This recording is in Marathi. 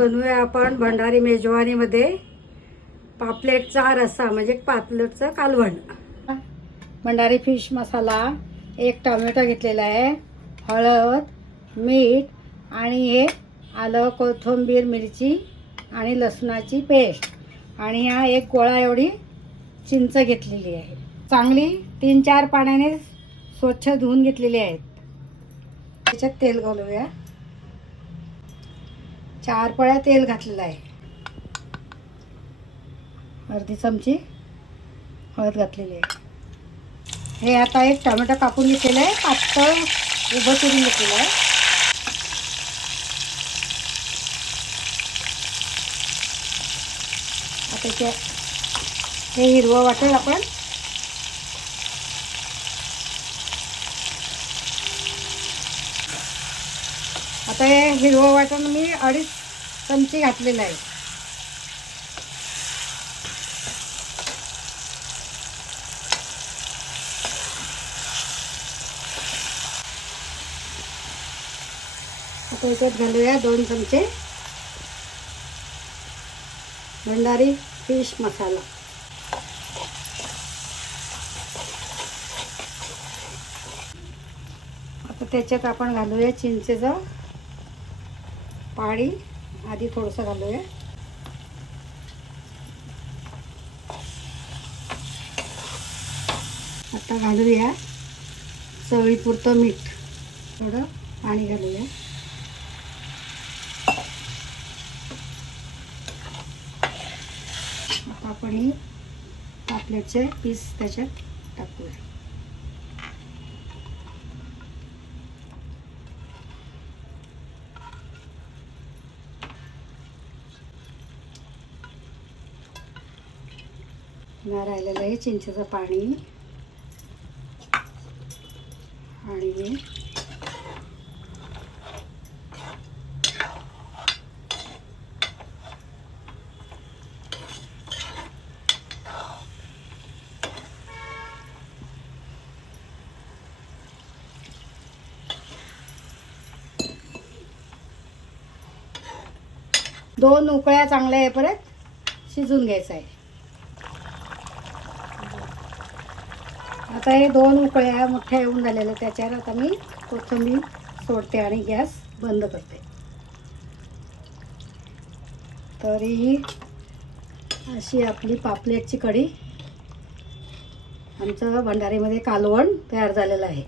बनवूया आपण भंडारी मेजवानीमध्ये पापलेटचा रस्सा म्हणजे पापलेटचं कालवण. भंडारी फिश मसाला, एक टोमॅटो घेतलेला आहे, हळद, मीठ आणि हे आलं, कोथिंबीर, मिरची आणि लसणाची पेस्ट आणि हा एक गोळा एवढी चिंच घेतलेली आहे. चांगली 3-4 पाण्याने स्वच्छ धुवून घेतलेली आहेत. त्याच्यात तेल घालूया. 4 पळ्या तेल घातलेलं आहे. अर्धी चमची हळद घातलेली आहे. हे आता एक टोमॅटो कापून घेतलेलं आहे, पातळ उभं चिरून घेतलेलं आहे. आता हे हिरवं वाटेल आपण आता हे हिरवं वाटण मी 2.5 चमचे घातलेलं आहे. आता याच्यात घालूया 2 चमचे भंडारी फिश मसाला. आता त्याच्यात आपण घालूया चिंचेचं पाणी. आधी थोडंसं घालूया. आता घालूया चवीपुरतं मीठ, थोडं पाणी घालूया. आता आपण ही पापलेटचे पीस त्याच्यात टाकूया. राहिलेलं आहे चिंचेचं पाणी आणि दोन उकळ्या चांगल्या येईपर्यंत शिजून घ्यायचं आहे. आता हे 2 उकळ्या मोठ्या येऊन झालेल्या, त्याच्यावर आता मी कोथिंबीर सोडते आणि गॅस बंद करते. तर ही अशी आपली पापलेटची कढी, आमचं भंडारीमध्ये कालवण तयार झालेलं आहे.